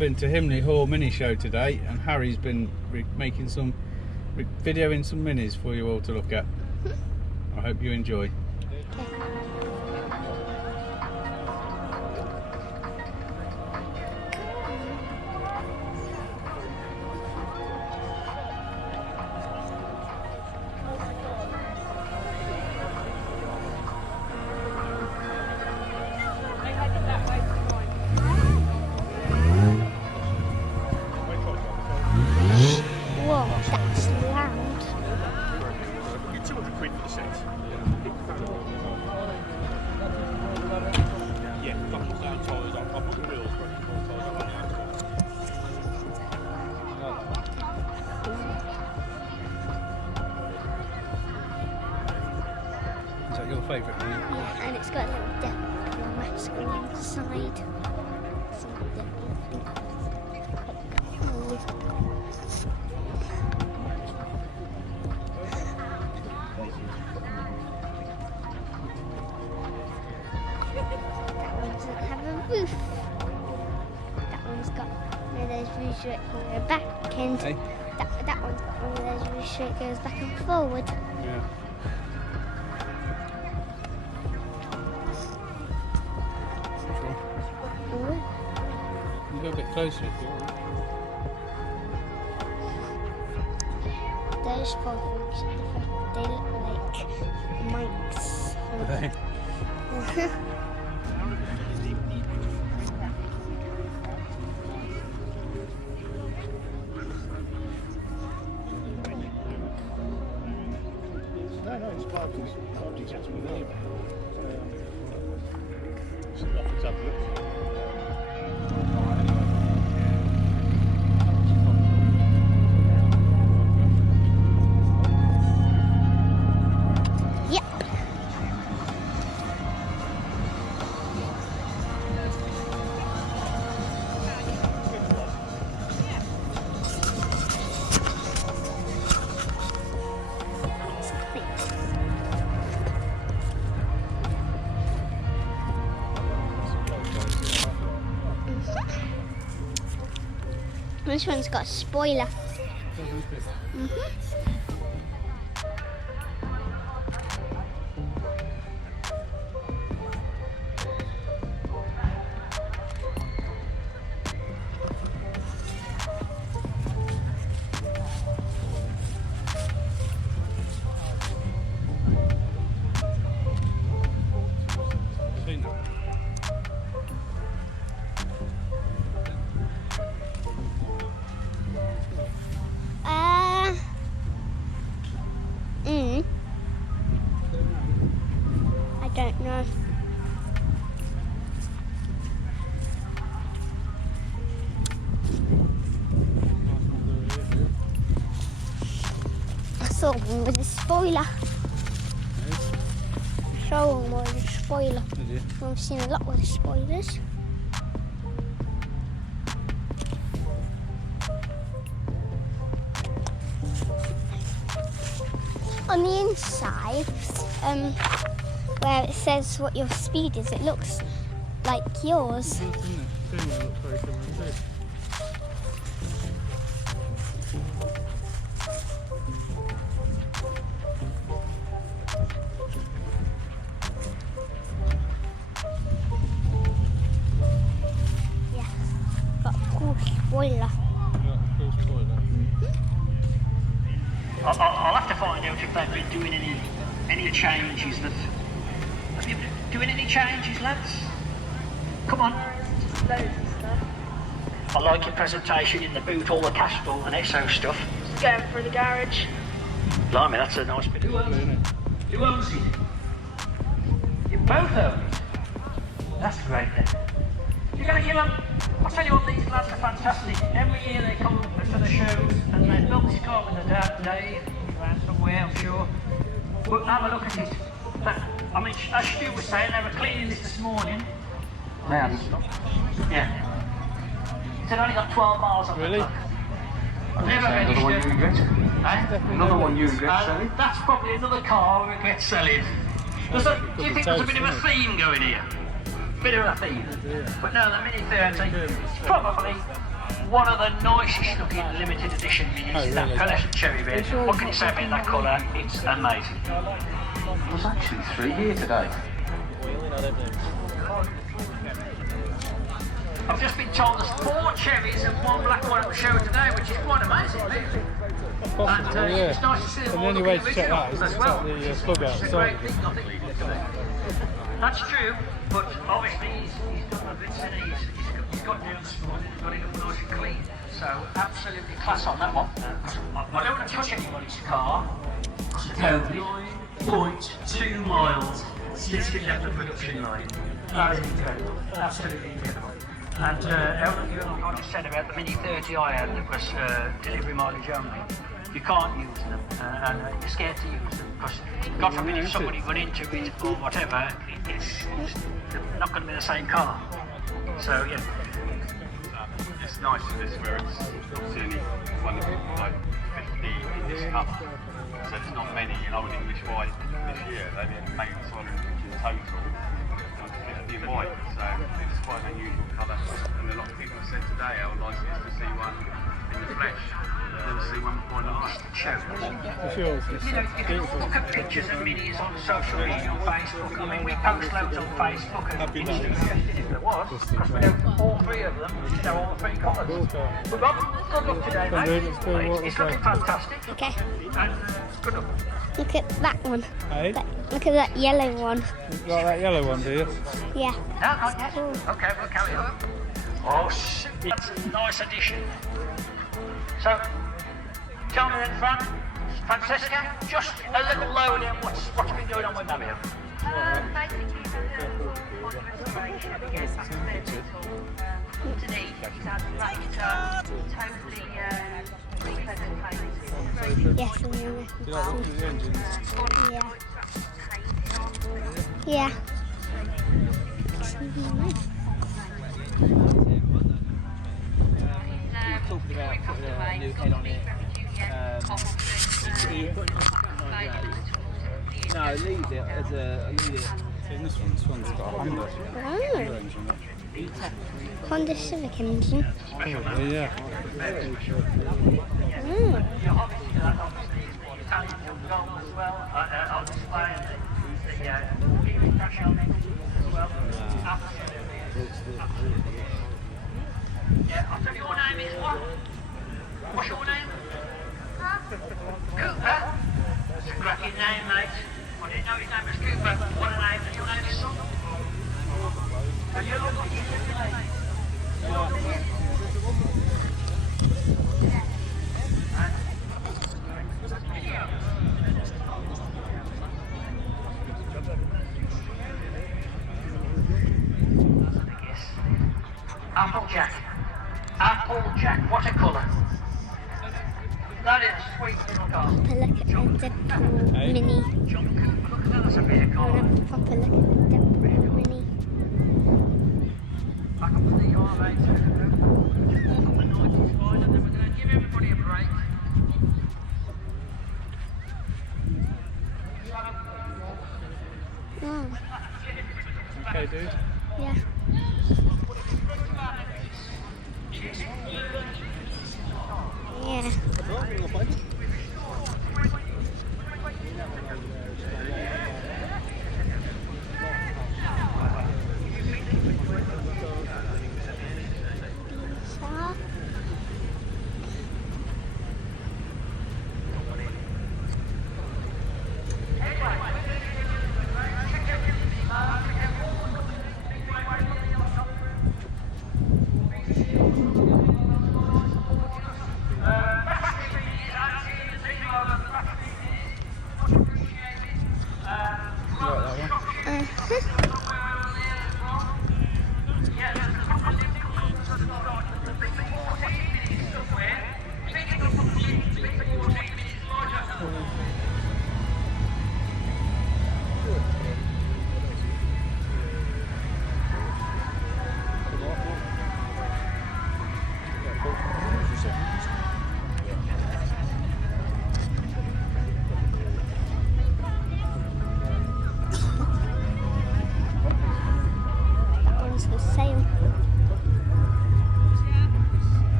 been to Himley Hall mini show today, and Harry's been making some videoing some minis for you all to look at. I hope you enjoy. Is that your favourite? Yeah, and it's got a little depth mask on the side. That one doesn't have a roof. That one's got one of those roofs where it can go back, and Hey? that one's got one of those roofs where it goes back and forward. Yeah. You go a bit closer if you want. Those four things are different. They look like mics. Hey. No, it's parking. Parking just with me. So nothing's up there. This one's got a spoiler. I don't know. I saw one with a spoiler. I saw one with a spoiler. Did you? I've seen a lot with spoilers. On the inside, where it says what your speed is, it looks like yours. Yeah, got a cool spoiler. I'll have to find out if they've been doing any changes. Have you been doing any changes, lads? Come on. Loads of stuff. I like your presentation in the boot, all the Castrol and Esso stuff. Just going for the garage. Blimey, that's a nice bit. Who owns it? Who owns it? You both own it? That's great then. You're going to give them... I'll tell you what, these lads are fantastic. Every year they come to the shows and they built this car with their dad, Dave, around somewhere, I'm sure. But have a look at it. I mean, as Stu was saying, they were cleaning this morning. They hadn't. Yeah. It's only got 12 miles on the clock. Never Another one you registered. regret? Eh? Another one you regret selling? That's probably another car we regret selling. Do you think there's a bit of a theme going here? bit of a theme. But no, the Mini 30 is probably one of the nicest looking limited edition minis. That pearlescent cherry red. What can you say about that colour? It's amazing. There's actually 3 here today. I've just been told there's 4 cherries and 1 black one at the show today, which is quite amazing, really. Possible, And yeah. it's nice to see them And the all only looking way to check that is original to as well. take the plug out. It's a great thing, I think. That's true, but obviously he's done the bits and he's got down smooth, he's got it up nice and clean. So absolutely class on that one. I don't want to touch anybody's car. It's only 9.2 miles since we left the production line. That is incredible, absolutely incredible. And I just said about the Mini 30 I had that was delivery mileage only. You can't use them, and you're scared to use them because, God forbid, if somebody run into it or whatever, it's not going to be the same car. So yeah. It's nice in this where it's obviously only one of like 50 in this colour. So there's not many in Old English white this year. They've been made solid in total. 50 in white, so it's quite an unusual colour. And a lot of people have said today how nice it is to see one in the flesh. Never see one quite nice. For sure, it's You know, you can look at pictures and minis on social media, on Facebook. I mean, we post loads on Facebook and Instagram if there was, because we know all 3 of them, you know, all 3 colours. But Rob, good luck today, mate. It's looking fantastic. Okay. And good luck. Look at that one. Hey? Look at that yellow one. You like that yellow one, do you? Yeah. No, not yet. Okay, we'll carry on. Oh, shit. That's a nice addition. So, tell me then, Francesca, just a little lower than what's been going on with Mario. Basically, the point of inspiration, again, back to the Denise, she's had like totally repleasant places. Yes, I'm gonna. Do you like looking at the engines? Yeah. Yeah. Talking about putting a new head on it. No, leave it as a leave it. See, this one's got a Honda Oh. engine. Honda Civic engine. Probably, yeah. Oh. Yeah, I'll tell you your name is what? What's your name? Cooper? It's a cracking name, mate. I didn't know his name was Cooper. What a name. And your name is son? And you look like Applejack. Applejack. What a colour. That is a sweet little car. Proper look at the Deadpool mini. John Cooper. Look at that. That's a bit of I colour. want to proper look at the Deadpool mini. Back up to the yard, mate. Just walk up the 90s fine, and then we're going to give everybody a break. Oh. Okay, dude. Yeah. Yeah. So,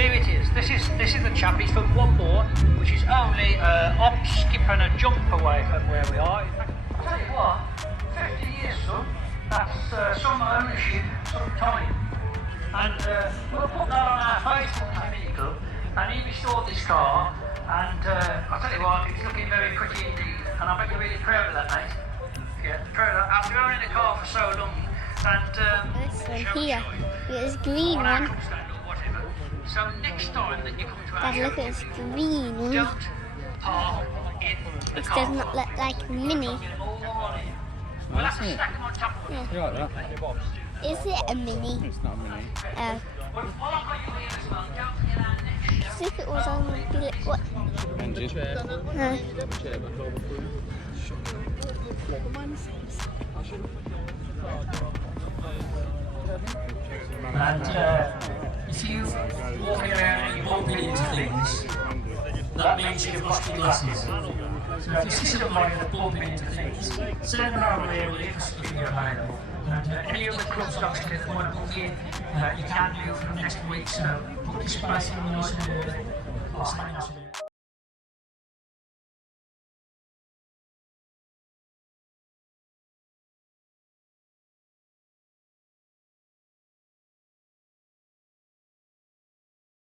here it is. This is the chap. He's from one more, which is only a hop, skip and a jump away from where we are. In fact, I'll tell you what, 50 years, son. That's some ownership, some time. And we'll put that on our Facebook vehicle. And he restored this car. And I'll tell you what, it's looking very pretty indeed. And I bet you're really proud of that, mate. Yeah, proud of that. After owning a car for so long. And This one here. Look at this green one. So next time that you come to our Dad, look at this green one. don't park in the It car. does not look like a mini. We'll have to stack them on top of Yeah. You like that? Is it a mini? It's not a mini. Oh. Well, all I've got you here as well, don't forget our next As if it was on the what? Engine. No. And if you walk around and you bump into things, that means you've lost your glasses. So if you see somebody that's bumping into things, send them over here with us if you're available. And any other club stocks that want to book in, you can do from next week. So book this place in nice and early.